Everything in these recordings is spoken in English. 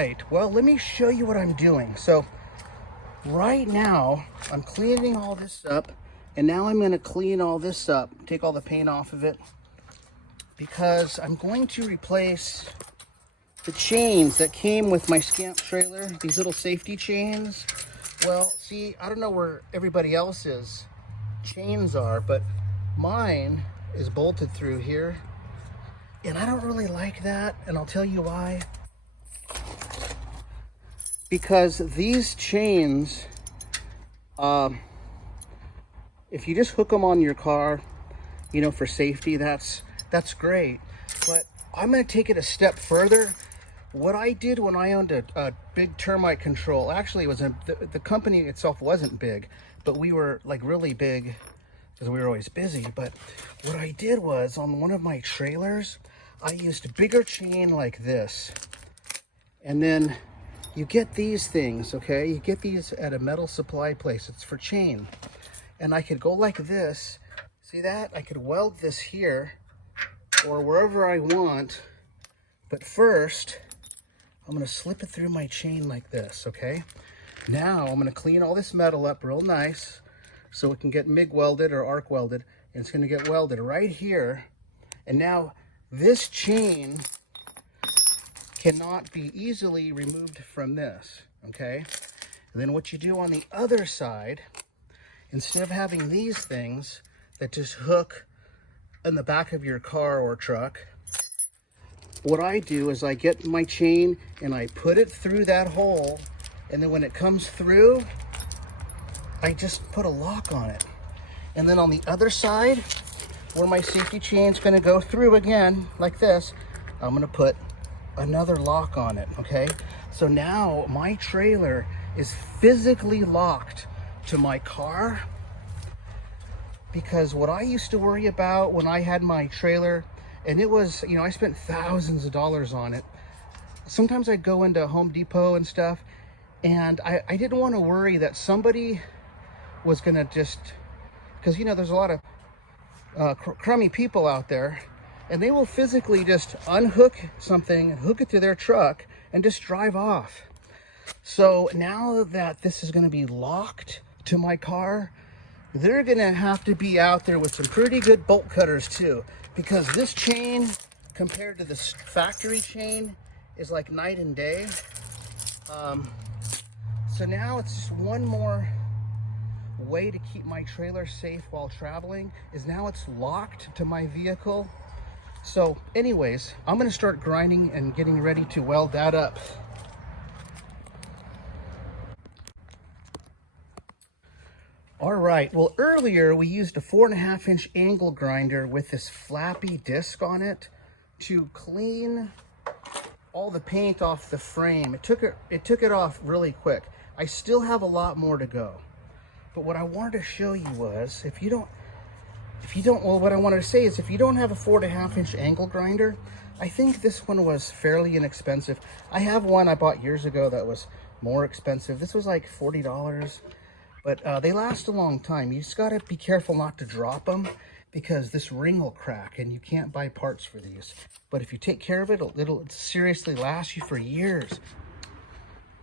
right, well, let me show you what I'm doing. So right now I'm cleaning all this up, and now I'm going to clean all this up, take all the paint off of it, because I'm going to replace the chains that came with my Scamp trailer, these little safety chains. Well, see, I don't know where everybody else's chains are, but mine is bolted through here, and I don't really like that, and I'll tell you why. Because these chains, if you just hook them on your car, you know, for safety, that's great. But I'm going to take it a step further. What I did when I owned a big termite control, actually, it was the company itself wasn't big, but we were like really big because we were always busy. But what I did was, on one of my trailers, I used a bigger chain like this, and then you get these things, okay? You get these at a metal supply place. It's for chain. And I could go like this. See that? I could weld this here or wherever I want. But first, I'm going to slip it through my chain like this, okay? Now, I'm going to clean all this metal up real nice so it can get MIG welded or arc welded. And it's going to get welded right here. And now, this chain cannot be easily removed from this, okay? And then what you do on the other side, instead of having these things that just hook in the back of your car or truck, what I do is I get my chain and I put it through that hole, and then when it comes through, I just put a lock on it. And then on the other side, where my safety chain's gonna go through again, like this, I'm gonna put another lock on it, okay? So now my trailer is physically locked to my car, because what I used to worry about when I had my trailer, and it was, you know, I spent thousands of dollars on it. Sometimes I'd go into Home Depot and stuff, and I didn't want to worry that somebody was gonna just, because, you know, there's a lot of crummy people out there, and they will physically just unhook something, hook it to their truck, and just drive off. So now that this is going to be locked to my car, they're going to have to be out there with some pretty good bolt cutters too, because this chain compared to this factory chain is like night and day. So now it's just one more way to keep my trailer safe while traveling, is now it's locked to my vehicle. So anyways, I'm going to start grinding and getting ready to weld that up. All right, well, earlier we used a 4.5-inch angle grinder with this flappy disc on it to clean all the paint off the frame. It took it off really quick. I still have a lot more to go. But what I wanted to show you was, what I wanted to say is, if you don't have a 4.5-inch angle grinder, I think this one was fairly inexpensive. I have one I bought years ago that was more expensive. This was like $40, but they last a long time. You just gotta be careful not to drop them, because this ring will crack and you can't buy parts for these. But if you take care of it, it'll seriously last you for years.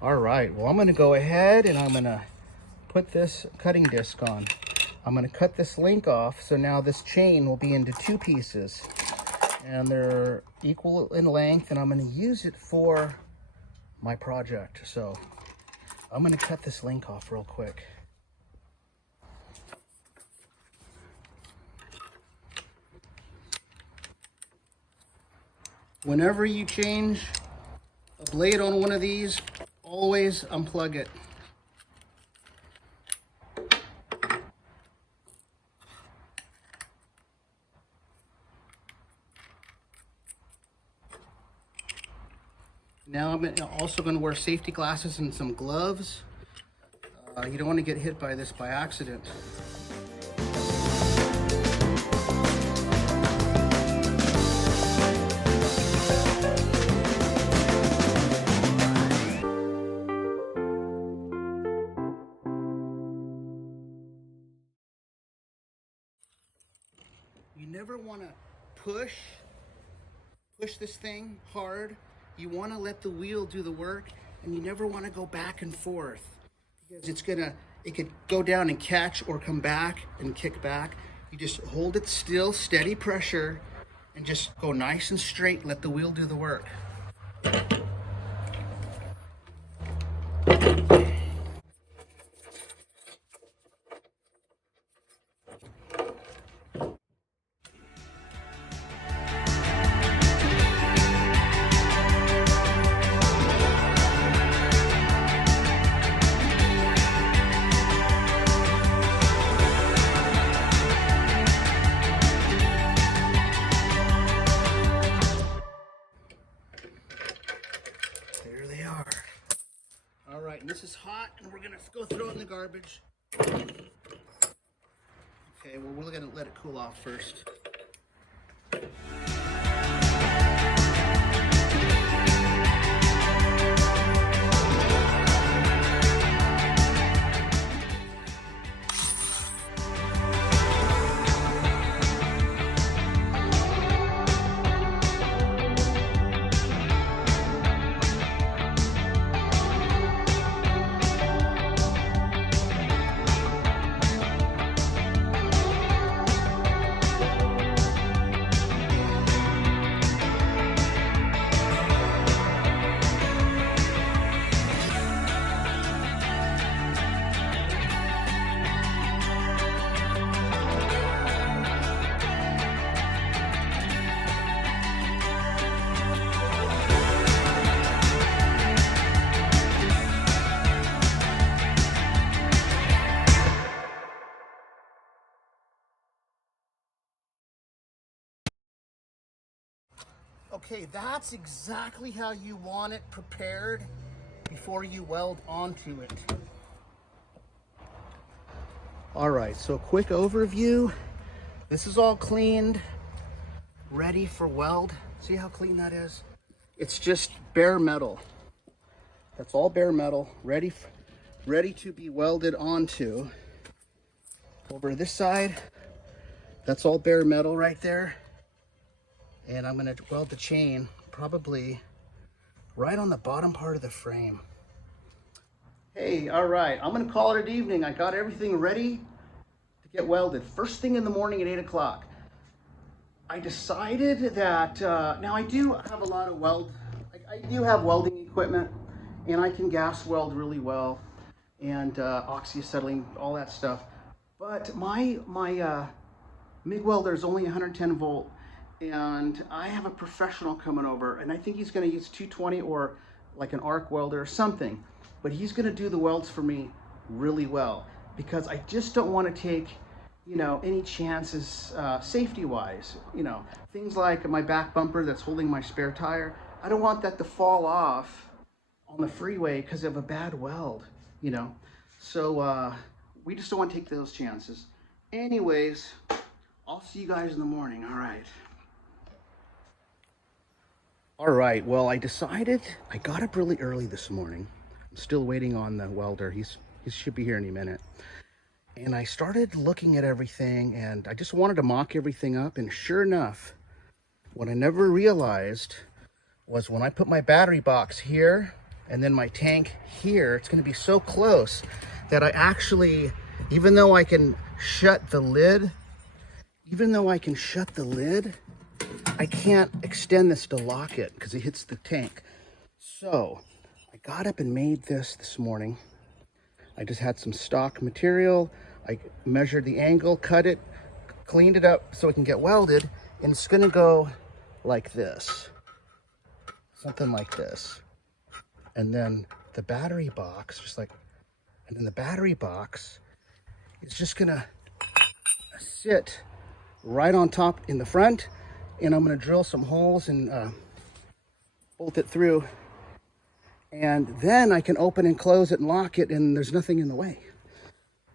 All right, well, I'm gonna go ahead and I'm gonna put this cutting disc on. I'm going to cut this link off, so now this chain will be into 2 pieces, and they're equal in length, and I'm going to use it for my project. So I'm going to cut this link off real quick. Whenever you change a blade on one of these, always unplug it. Now I'm also going to wear safety glasses and some gloves. You don't want to get hit by this by accident. You never want to push this thing hard You want to let the wheel do the work, and you never want to go back and forth because it could go down and catch or come back and kick back. You just hold it still, steady pressure, and just go nice and straight. Let the wheel do the work. There they are. All right, and this is hot, and we're gonna go throw it in the garbage. Okay, well, we're gonna let it cool off first. Okay, that's exactly how you want it prepared before you weld onto it. All right, so quick overview. This is all cleaned, ready for weld. See how clean that is? It's just bare metal. That's all bare metal, ready to be welded onto. Over this side, that's all bare metal right there. And I'm gonna weld the chain probably right on the bottom part of the frame. Hey, all right, I'm gonna call it an evening. I got everything ready to get welded. First thing in the morning at 8 o'clock. I decided that, now I do have a lot of I do have welding equipment, and I can gas weld really well, and oxyacetylene, all that stuff. But my MIG welder is only 110 volt. And I have a professional coming over, and I think he's going to use 220 or like an arc welder or something, but he's going to do the welds for me really well because I just don't want to take, you know, any chances safety wise, you know, things like my back bumper that's holding my spare tire. I don't want that to fall off on the freeway because of a bad weld, you know. So we just don't want to take those chances. Anyways, I'll see you guys in the morning. All right. All right, well, I decided, I got up really early this morning. I'm still waiting on the welder. He should be here any minute. And I started looking at everything, and I just wanted to mock everything up. And sure enough, what I never realized was when I put my battery box here and then my tank here, it's going to be so close that I actually, even though I can shut the lid, I can't extend this to lock it because it hits the tank. So I got up and made this morning. I just had some stock material. I measured the angle, cut it, cleaned it up so it can get welded, and it's gonna go like this, something like this. And then the battery box, and then the battery box is just gonna sit right on top in the front, and I'm gonna drill some holes and bolt it through, and then I can open and close it and lock it, and there's nothing in the way.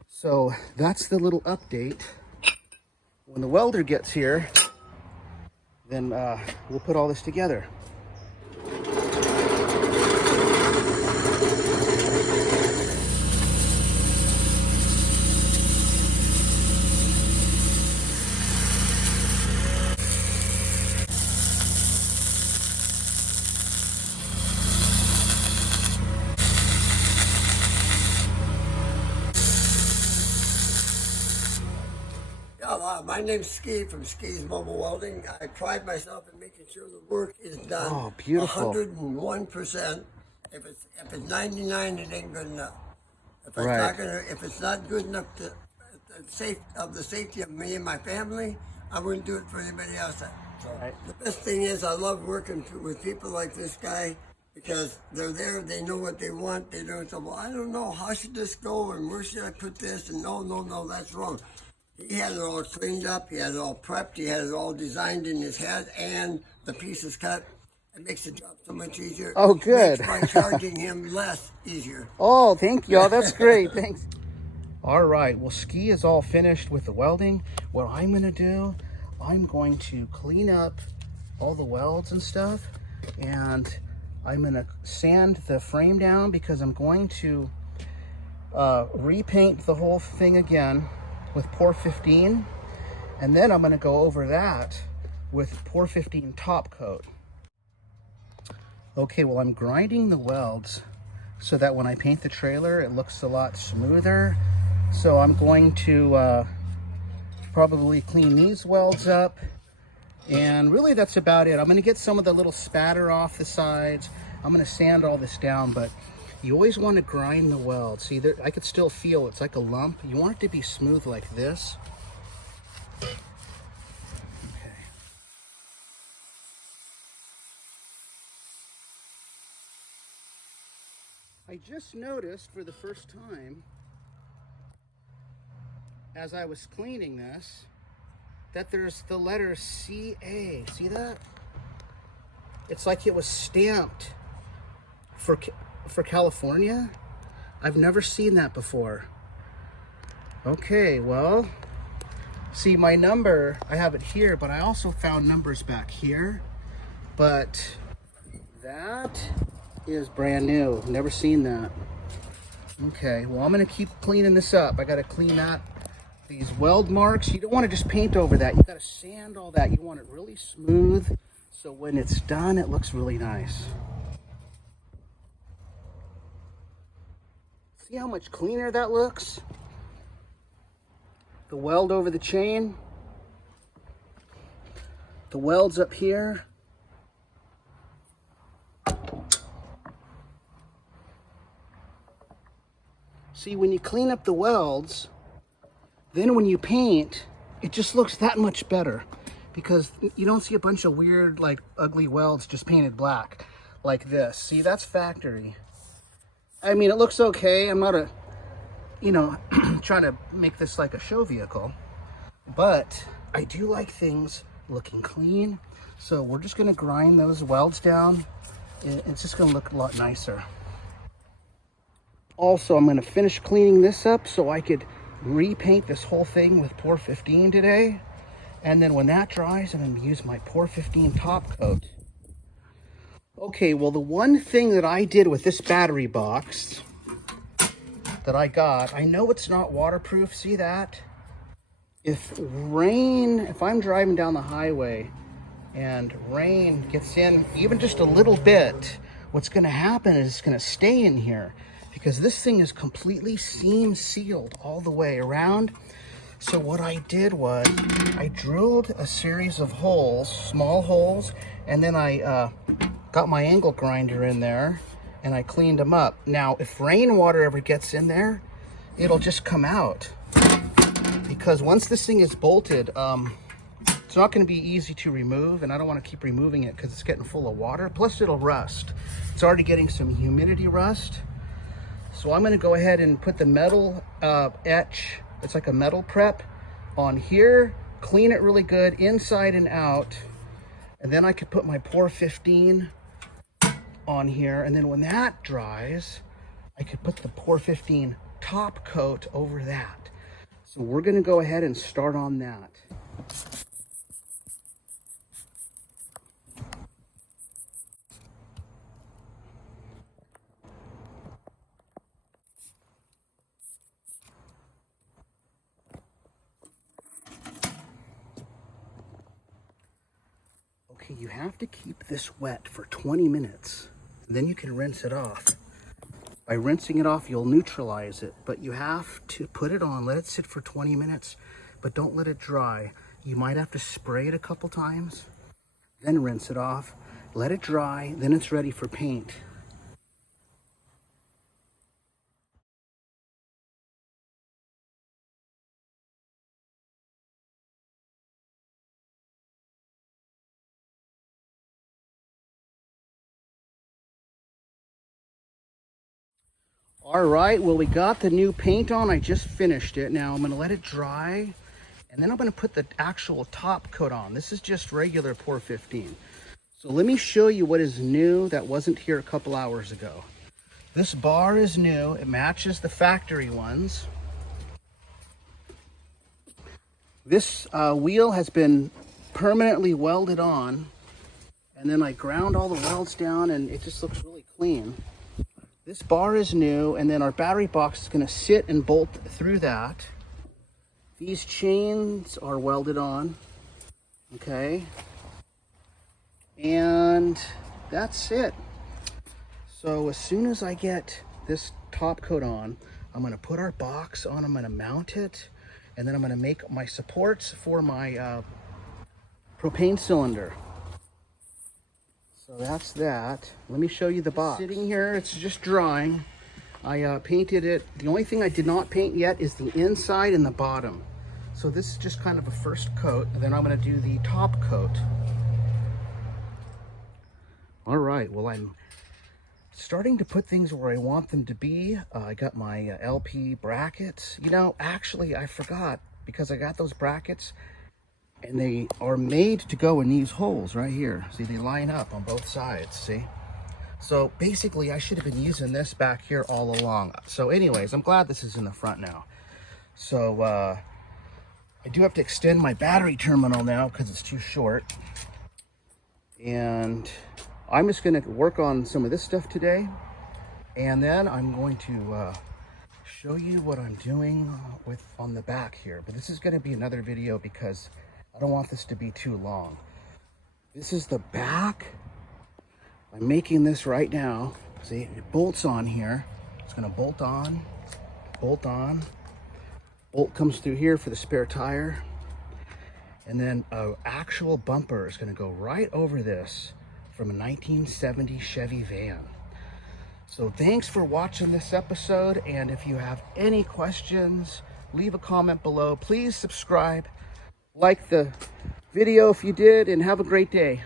So that's the little update. When the welder gets here, then we'll put all this together. My name's Ski from Ski's Mobile Welding. I pride myself in making sure the work is done Oh, beautiful. 101%. If it's 99, it ain't good enough. Right. If it's not good enough to the safety of me and my family, I wouldn't do it for anybody else. So Right. the best thing is I love working with people like this guy because they're there, they know what they want, they don't say, well, I don't know, how should this go and where should I put this? And no, that's wrong. He had it all cleaned up, he had it all prepped, he had it all designed in his head, and the pieces cut. It makes the job so much easier, Oh, which good. makes my charging him less easier. Oh, thank you. Oh, that's great. Thanks. All right. Well, Ski is all finished with the welding. What I'm going to do, I'm going to clean up all the welds and stuff, and I'm going to sand the frame down because I'm going to repaint the whole thing again with Pour 15, and then I'm going to go over that with Pour 15 top coat. Okay, well, I'm grinding the welds so that when I paint the trailer, it looks a lot smoother. So I'm going to probably clean these welds up. And really that's about it. I'm gonna get some of the little spatter off the sides. I'm gonna sand all this down, but you always want to grind the weld. See, there, I could still feel it's like a lump. You want it to be smooth like this. I just noticed for the first time as I was cleaning this that there's the letter CA. See that? It's like it was stamped for California. I've never seen that before. Okay, well, see my number, I have it here, but I also found numbers back here. But that is brand new. Never seen that. Okay, well, I'm gonna keep cleaning this up. I gotta clean that, these weld marks. You don't want to just paint over that. You gotta sand all that. You want it really smooth, so when it's done, it looks really nice. See how much cleaner that looks? The weld over the chain. The welds up here. See, when you clean up the welds, then when you paint, it just looks that much better because you don't see a bunch of weird, like, ugly welds just painted black like this. See, that's factory. I mean, it looks okay. I'm not trying to make this like a show vehicle, but I do like things looking clean. So we're just gonna grind those welds down. It's just gonna look a lot nicer. Also, I'm gonna finish cleaning this up so I could repaint this whole thing with Pour 15 today. And then when that dries, I'm gonna use my Pour 15 top coat. Okay, well, the one thing that I did with this battery box that I got, I know it's not waterproof, see that? If I'm driving down the highway and rain gets in even just a little bit, what's gonna happen is it's gonna stay in here because this thing is completely seam sealed all the way around. So what I did was I drilled a series of holes, small holes, and then I got my angle grinder in there and I cleaned them up. Now, if rainwater ever gets in there, it'll just come out because once this thing is bolted, it's not going to be easy to remove, and I don't want to keep removing it because it's getting full of water. Plus, it'll rust. It's already getting some humidity rust. So I'm going to go ahead and put the metal etch, it's like a metal prep, on here, clean it really good inside and out, and then I could put my Pour 15 on here, and then when that dries, I could put the Pour 15 top coat over that. So we're going to go ahead and start on that. Okay, you have to keep this wet for 20 minutes. Then you can rinse it off. By rinsing it off, you'll neutralize it, but you have to put it on, let it sit for 20 minutes but don't let it dry. You might have to spray it a couple times, then rinse it off. Let it dry, then it's ready for paint. All right, well, we got the new paint on. I just finished it. Now I'm gonna let it dry, and then I'm gonna put the actual top coat on. This is just regular Pour 15. So let me show you what is new that wasn't here a couple hours ago. This bar is new. It matches the factory ones. This wheel has been permanently welded on, and then I ground all the welds down, and it just looks really clean. This bar is new, and then our battery box is going to sit and bolt through that. These chains are welded on, okay? And that's it. So as soon as I get this top coat on, I'm going to put our box on, I'm going to mount it, and then I'm going to make my supports for my propane cylinder. So that's that. Let me show you the box. Sitting here, it's just drying. I painted it. The only thing I did not paint yet is the inside and the bottom. So this is just kind of a first coat, and then I'm going to do the top coat. All right, well, I'm starting to put things where I want them to be. I got my LP brackets. You know, actually, I forgot, because I got those brackets, and they are made to go in these holes right here. See, they line up on both sides, see? So basically, I should have been using this back here all along. So anyways, I'm glad this is in the front now. So I do have to extend my battery terminal now because it's too short. And I'm just gonna work on some of this stuff today. And then I'm going to show you what I'm doing on the back here. But this is gonna be another video because I don't want this to be too long. This is the back. I'm making this right now. See, it bolts on here. It's gonna bolt on, bolt on. Bolt comes through here for the spare tire. And then an actual bumper is gonna go right over this from a 1970 Chevy van. So thanks for watching this episode. And if you have any questions, leave a comment below. Please subscribe. Like the video if you did, and have a great day.